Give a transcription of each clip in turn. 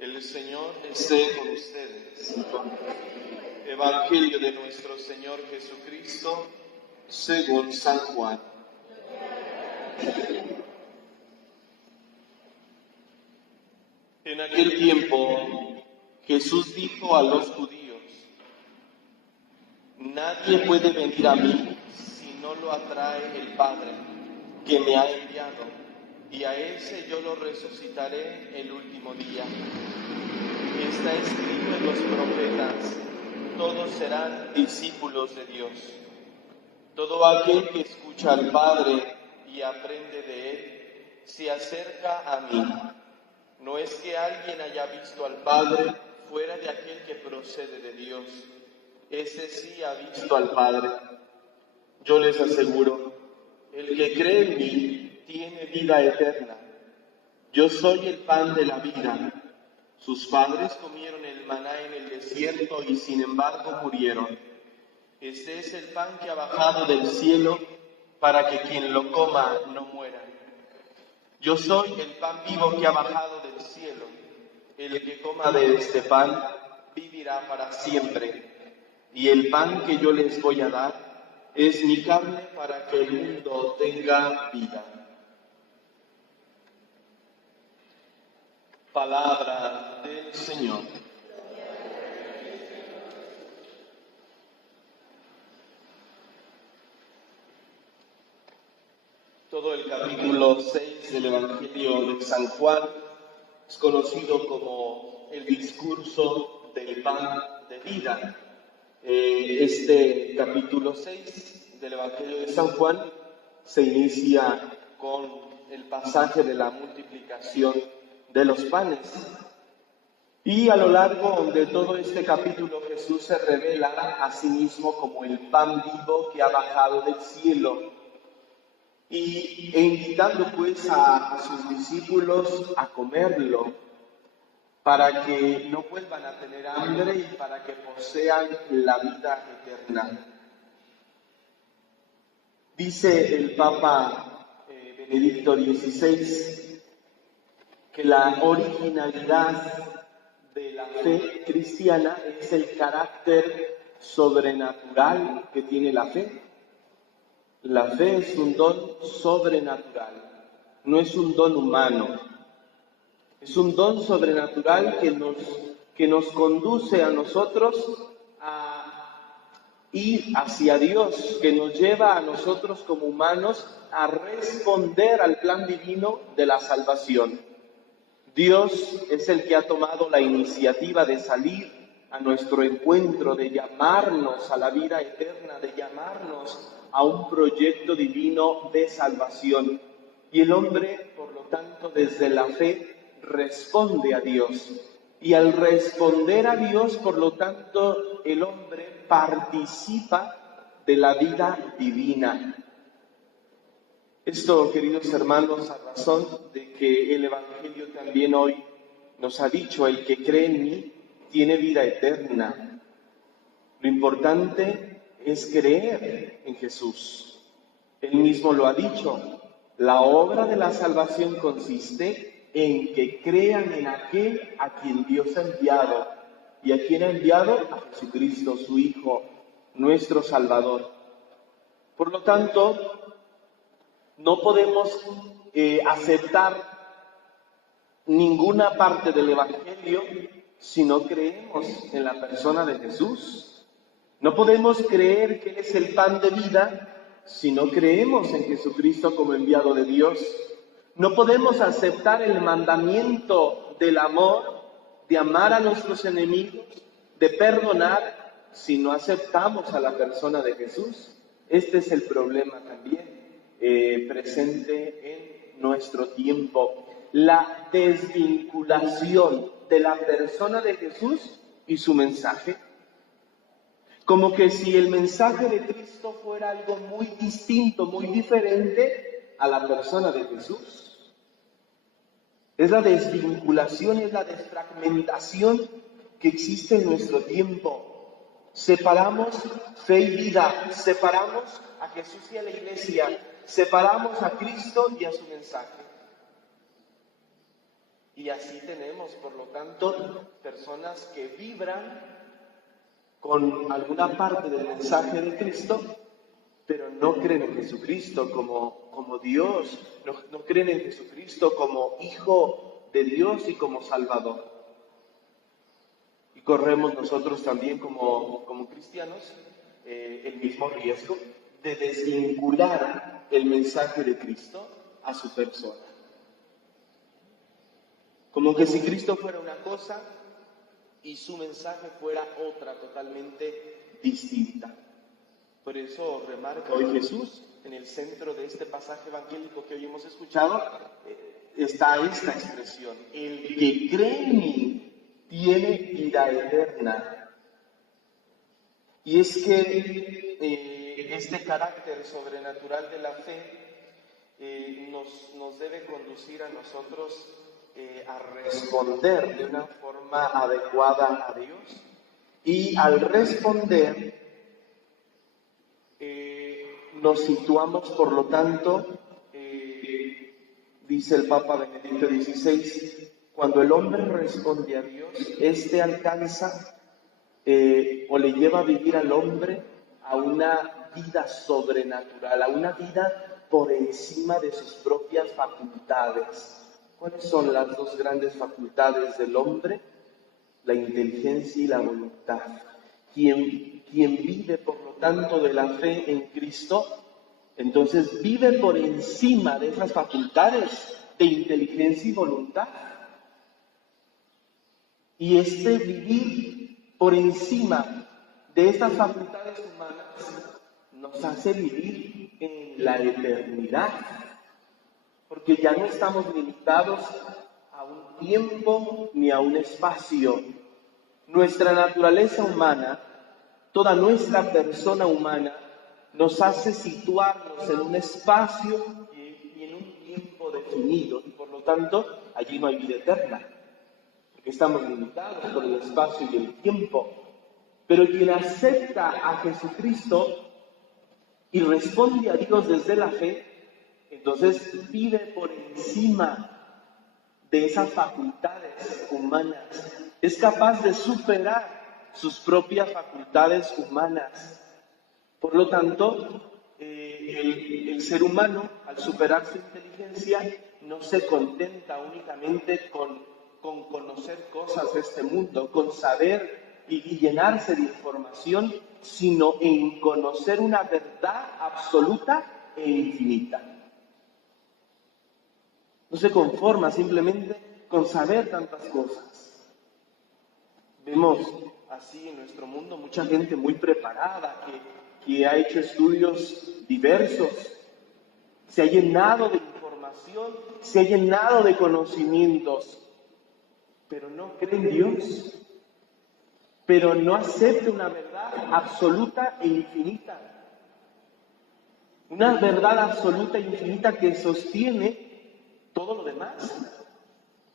El Señor esté con ustedes. Evangelio de nuestro Señor Jesucristo según San Juan. En aquel tiempo Jesús dijo a los judíos: nadie puede venir a mí si no lo atrae el Padre que me ha enviado, y a ese yo lo resucitaré el último día. Está escrito en los profetas: todos serán discípulos de Dios. Todo aquel que escucha al Padre y aprende de Él, se acerca a mí. No es que alguien haya visto al Padre fuera de aquel que procede de Dios. Ese sí ha visto al Padre. Yo les aseguro, el que cree en mí tiene vida eterna. Yo soy el pan de la vida. Sus padres comieron el maná en el desierto y sin embargo murieron. Este es el pan que ha bajado del cielo para que quien lo coma no muera. Yo soy el pan vivo que ha bajado del cielo. El que coma de este pan vivirá para siempre. Y el pan que yo les voy a dar es mi carne para que el mundo tenga vida. Palabra del Señor. Todo el capítulo 6 del Evangelio de San Juan es conocido como el discurso del pan de vida. Este capítulo 6 del Evangelio de San Juan se inicia con el pasaje de la multiplicación de los panes. Y a lo largo de todo este capítulo Jesús se revela a sí mismo como el pan vivo que ha bajado del cielo. E invitando pues a sus discípulos a comerlo para que no vuelvan a tener hambre y para que posean la vida eterna. Dice el Papa Benedicto XVI que la originalidad de la fe cristiana es el carácter sobrenatural que tiene la fe. La fe es un don sobrenatural, no es un don humano. Es un don sobrenatural que nos conduce a nosotros a ir hacia Dios, que nos lleva a nosotros como humanos a responder al plan divino de la salvación. Dios es el que ha tomado la iniciativa de salir a nuestro encuentro, de llamarnos a la vida eterna, de llamarnos a un proyecto divino de salvación. Y el hombre, por lo tanto, desde la fe, responde a Dios. Y al responder a Dios, por lo tanto, el hombre participa de la vida divina. Esto, queridos hermanos, a razón de que el Evangelio también hoy nos ha dicho: el que cree en mí tiene vida eterna. Lo importante es creer en Jesús. Él mismo lo ha dicho: la obra de la salvación consiste en que crean en aquel a quien Dios ha enviado. ¿Y a quién ha enviado? A Jesucristo, su Hijo, nuestro Salvador. Por lo tanto, no podemos aceptar ninguna parte del Evangelio si no creemos en la persona de Jesús. No podemos creer que es el pan de vida si no creemos en Jesucristo como enviado de Dios. No podemos aceptar el mandamiento del amor, de amar a nuestros enemigos, de perdonar, si no aceptamos a la persona de Jesús. Este es el problema también presente en nuestro tiempo. La desvinculación de la persona de Jesús y su mensaje. Como que si el mensaje de Cristo fuera algo muy distinto, muy diferente a la persona de Jesús. Es la desvinculación, es la desfragmentación que existe en nuestro tiempo. Separamos fe y vida, separamos a Jesús y a la Iglesia, separamos a Cristo y a su mensaje. Y así tenemos, por lo tanto, personas que vibran con alguna parte del mensaje de Cristo, pero no creen en Jesucristo como Dios, no creen en Jesucristo como Hijo de Dios y como Salvador. Y corremos nosotros también como cristianos el mismo riesgo de desvincular el mensaje de Cristo a su persona. Como que si Cristo fuera una cosa y su mensaje fuera otra totalmente distinta. Por eso remarca hoy Jesús, en el centro de este pasaje evangélico que hoy hemos escuchado, está esta expresión: el que cree en mí tiene vida eterna. Y es que este carácter sobrenatural de la fe nos debe conducir a nosotros a responder de una forma adecuada a Dios. Y al responder, nos situamos, por lo tanto, dice el Papa Benedicto XVI, cuando el hombre responde a Dios, éste alcanza o le lleva a vivir al hombre a una vida sobrenatural, a una vida por encima de sus propias facultades. ¿Cuáles son las dos grandes facultades del hombre? La inteligencia y la voluntad. Quien vive, por lo tanto, de la fe en Cristo, entonces vive por encima de esas facultades de inteligencia y voluntad. Y este vivir por encima de estas facultades humanas nos hace vivir en la eternidad. Porque ya no estamos limitados a un tiempo ni a un espacio. Nuestra naturaleza humana, toda nuestra persona humana, nos hace situarnos en un espacio y en un tiempo definido. Y por lo tanto, allí no hay vida eterna. Porque estamos limitados por el espacio y el tiempo. Pero quien acepta a Jesucristo y responde a Dios desde la fe, entonces vive por encima de esas facultades humanas. Es capaz de superar sus propias facultades humanas. Por lo tanto, el ser humano, al superar su inteligencia, no se contenta únicamente con conocer cosas de este mundo, con saber y llenarse de información, sino en conocer una verdad absoluta e infinita. No se conforma simplemente con saber tantas cosas. Vemos así en nuestro mundo mucha gente muy preparada que ha hecho estudios diversos, se ha llenado de información, se ha llenado de conocimientos, pero no cree en Dios, pero no acepta una verdad absoluta e infinita. Una verdad absoluta e infinita que sostiene todo lo demás,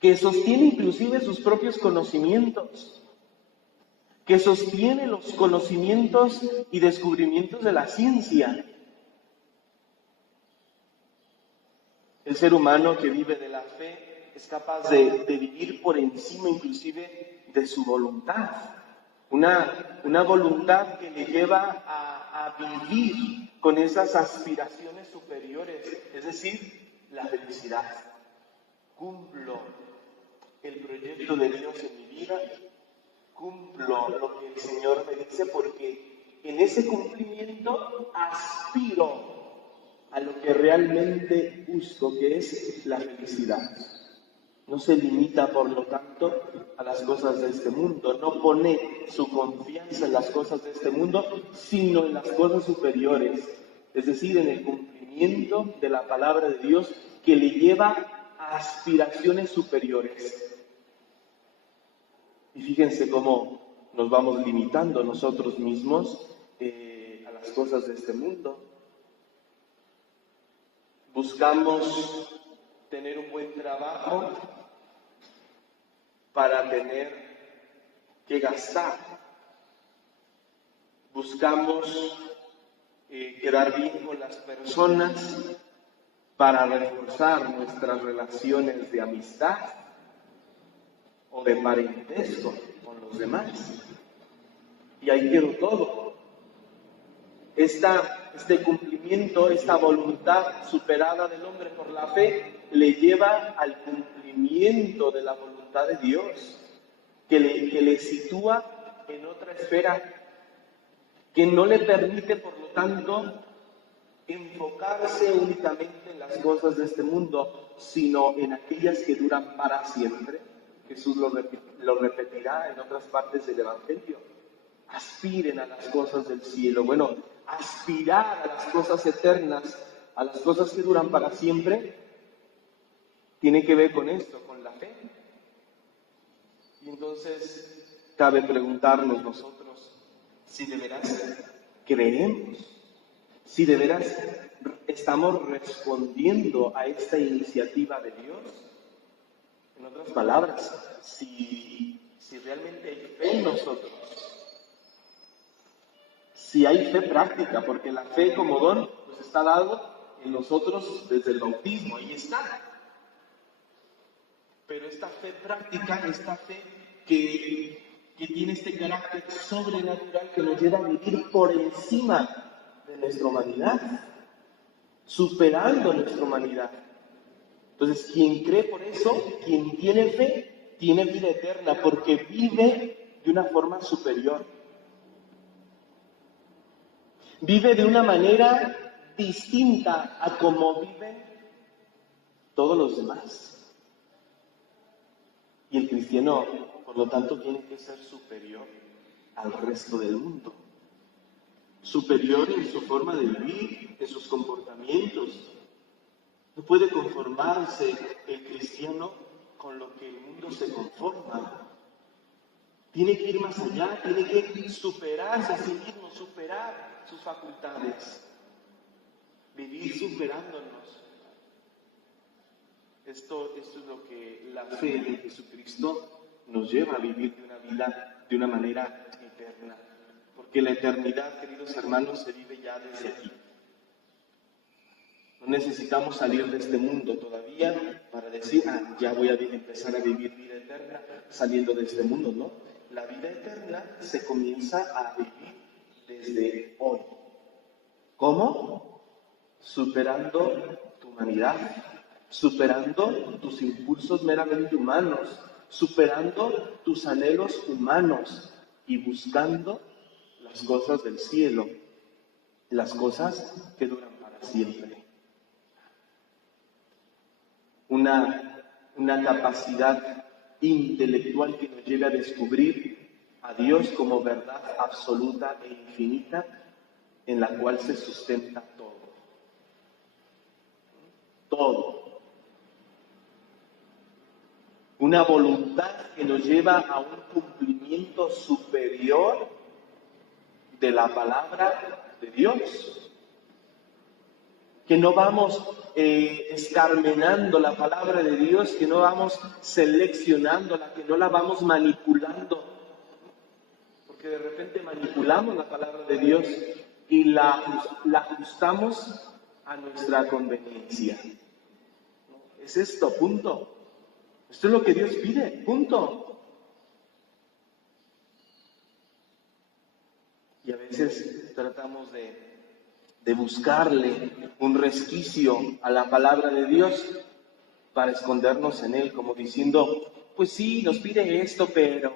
que sostiene inclusive sus propios conocimientos, que sostiene los conocimientos y descubrimientos de la ciencia. El ser humano que vive de la fe es capaz de vivir por encima inclusive de su voluntad, una voluntad que le lleva a vivir con esas aspiraciones superiores, es decir, la felicidad. Cumplo el proyecto de Dios en mi vida, cumplo lo que el Señor me dice, porque en ese cumplimiento aspiro a lo que realmente busco, que es la felicidad. No se limita, por lo tanto, a las cosas de este mundo, no pone su confianza en las cosas de este mundo, sino en las cosas superiores, es decir, en el cumplimiento de la palabra de Dios que le lleva a aspiraciones superiores. Y fíjense cómo nos vamos limitando nosotros mismos a las cosas de este mundo. Buscamos tener un buen trabajo para tener que gastar. Buscamos quedar bien con las personas para reforzar nuestras relaciones de amistad. o de parentesco con los demás. Y ahí quedó todo. Este cumplimiento, esta voluntad superada del hombre por la fe, le lleva al cumplimiento de la voluntad de Dios, que le sitúa en otra esfera, que no le permite, por lo tanto, enfocarse únicamente en las cosas de este mundo, sino en aquellas que duran para siempre. Jesús lo repetirá en otras partes del Evangelio. Aspiren a las cosas del cielo. Bueno, aspirar a las cosas eternas, a las cosas que duran para siempre, tiene que ver con esto, con la fe. Y entonces cabe preguntarnos nosotros si de veras creemos, si de veras estamos respondiendo a esta iniciativa de Dios. En otras palabras, si realmente hay fe en nosotros, si hay fe práctica, porque la fe como don pues está dado en nosotros desde el bautismo, ahí está. Pero esta fe práctica, esta fe que tiene este carácter sobrenatural que nos lleva a vivir por encima de nuestra humanidad, superando nuestra humanidad. Entonces, quien cree por eso, quien tiene fe, tiene vida eterna, porque vive de una forma superior. Vive de una manera distinta a como viven todos los demás. Y el cristiano, por lo tanto, tiene que ser superior al resto del mundo. Superior en su forma de vivir, en sus comportamientos. No puede conformarse el cristiano con lo que el mundo se conforma. Tiene que ir más allá, tiene que superarse a sí mismo, superar sus facultades, vivir superándonos. Esto es lo que la fe de Jesucristo nos lleva a vivir de una vida de una manera eterna. Porque la eternidad, queridos hermanos, se vive ya desde aquí. No necesitamos salir de este mundo todavía para decir, ya voy a empezar a vivir vida eterna saliendo de este mundo, ¿no? La vida eterna se comienza a vivir desde hoy. ¿Cómo? Superando tu humanidad, superando tus impulsos meramente humanos, superando tus anhelos humanos y buscando las cosas del cielo, las cosas que duran para siempre. Una capacidad intelectual que nos lleve a descubrir a Dios como verdad absoluta e infinita en la cual se sustenta todo. Todo. Una voluntad que nos lleva a un cumplimiento superior de la palabra de Dios. Que no vamos escarmenando la palabra de Dios, que no vamos seleccionándola, que no la vamos manipulando. Porque de repente manipulamos la palabra de Dios y la ajustamos a nuestra conveniencia. Es esto, punto. Esto es lo que Dios pide, punto. Y a veces tratamos de buscarle un resquicio a la palabra de Dios para escondernos en él, como diciendo, pues sí, nos pide esto, pero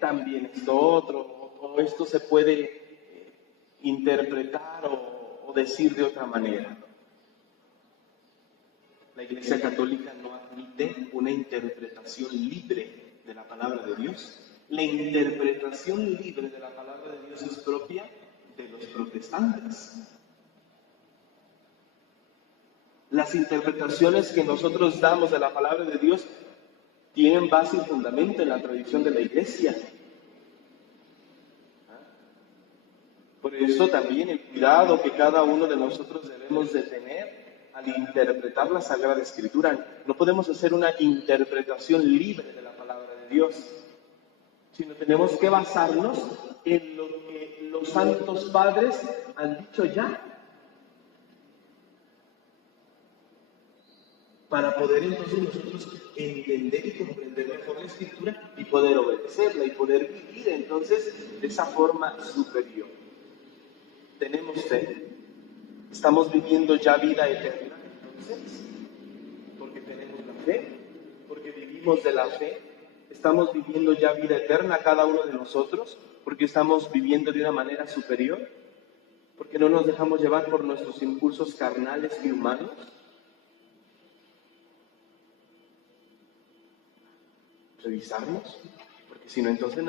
también esto otro, o esto se puede interpretar o decir de otra manera. La Iglesia Católica no admite una interpretación libre de la palabra de Dios. La interpretación libre de la palabra de Dios es propia de los protestantes. Las interpretaciones que nosotros damos de la palabra de Dios tienen base y fundamento en la tradición de la Iglesia. Por eso también el cuidado que cada uno de nosotros debemos de tener al interpretar la Sagrada Escritura. No podemos hacer una interpretación libre de la palabra de Dios, sino tenemos que basarnos en lo que los santos padres han dicho ya. para poder entonces nosotros entender y comprender mejor la Escritura y poder obedecerla y poder vivir entonces de esa forma superior. ¿Tenemos fe? ¿Estamos viviendo ya vida eterna entonces? Porque tenemos la fe, porque vivimos de la fe. ¿Estamos viviendo ya vida eterna cada uno de nosotros? Porque estamos viviendo de una manera superior. Porque no nos dejamos llevar por nuestros impulsos carnales y humanos. Revisarnos, porque si no entonces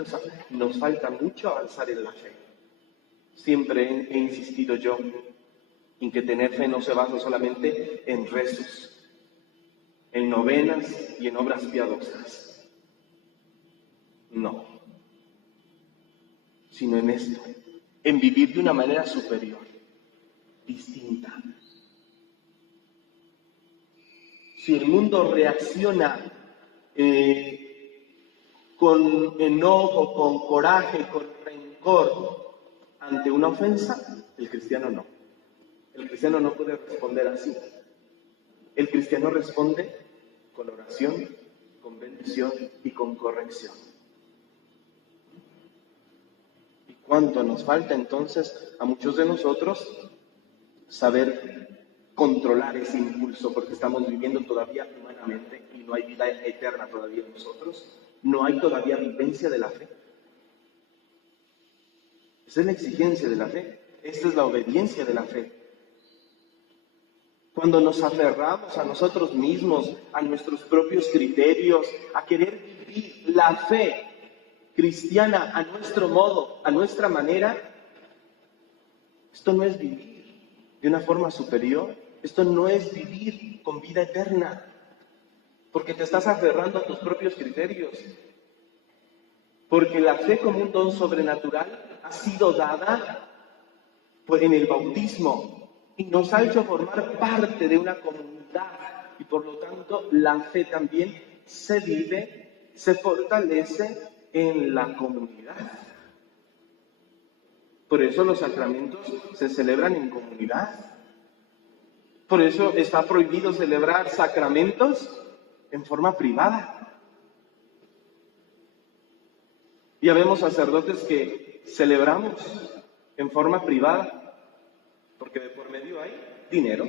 nos falta mucho avanzar en la fe. Siempre he insistido yo en que tener fe no se basa solamente en rezos, en novenas y en obras piadosas. No, sino en esto, en vivir de una manera superior, distinta. Si el mundo reacciona con enojo, con coraje, con rencor ante una ofensa, el cristiano no. El cristiano no puede responder así. El cristiano responde con oración, con bendición y con corrección. ¿Y cuánto nos falta entonces a muchos de nosotros saber controlar ese impulso? Porque estamos viviendo todavía humanamente y no hay vida eterna todavía en nosotros. No hay todavía vivencia de la fe. Esa es la exigencia de la fe. Esta es la obediencia de la fe. Cuando nos aferramos a nosotros mismos, a nuestros propios criterios, a querer vivir la fe cristiana a nuestro modo, a nuestra manera, esto no es vivir de una forma superior, esto no es vivir con vida eterna, porque te estás aferrando a tus propios criterios, porque la fe como un don sobrenatural ha sido dada en el bautismo, y nos ha hecho formar parte de una comunidad y por lo tanto la fe también se vive, se fortalece en la comunidad. Por eso los sacramentos se celebran en comunidad. Por eso está prohibido celebrar sacramentos en forma privada. Ya vemos sacerdotes que celebramos en forma privada porque de por medio hay dinero.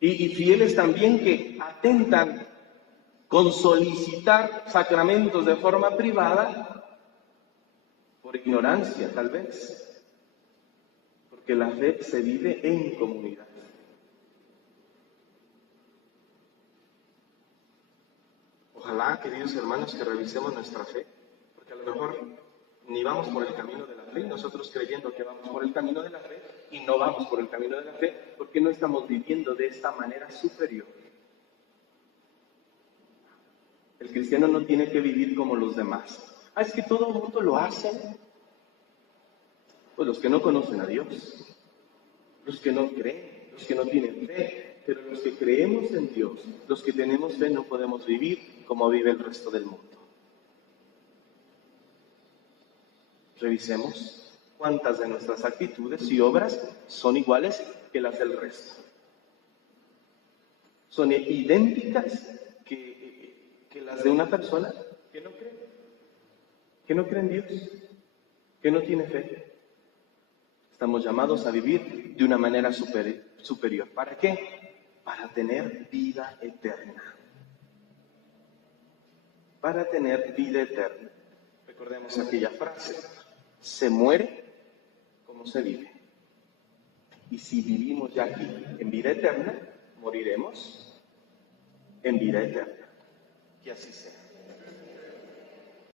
Y fieles también que atentan con solicitar sacramentos de forma privada por ignorancia, tal vez. Porque la fe se vive en comunidad. Ojalá, queridos hermanos, que revisemos nuestra fe, porque a lo mejor ni vamos por el camino de la fe, nosotros creyendo que vamos por el camino de la fe, y no vamos por el camino de la fe, porque no estamos viviendo de esta manera superior. El cristiano no tiene que vivir como los demás. Es que todo el mundo lo hace. Pues los que no conocen a Dios, los que no creen, los que no tienen fe, pero los que creemos en Dios, los que tenemos fe, no podemos vivir como vive el resto del mundo. Revisemos cuántas de nuestras actitudes y obras son iguales que las del resto. Son idénticas que las de una persona que no cree en Dios, que no tiene fe. Estamos llamados a vivir de una manera superior. ¿Para qué? Para tener vida eterna. Para tener vida eterna. Recordemos aquella frase. Se muere como se vive. Y si vivimos ya aquí en vida eterna, moriremos en vida eterna. Que así sea.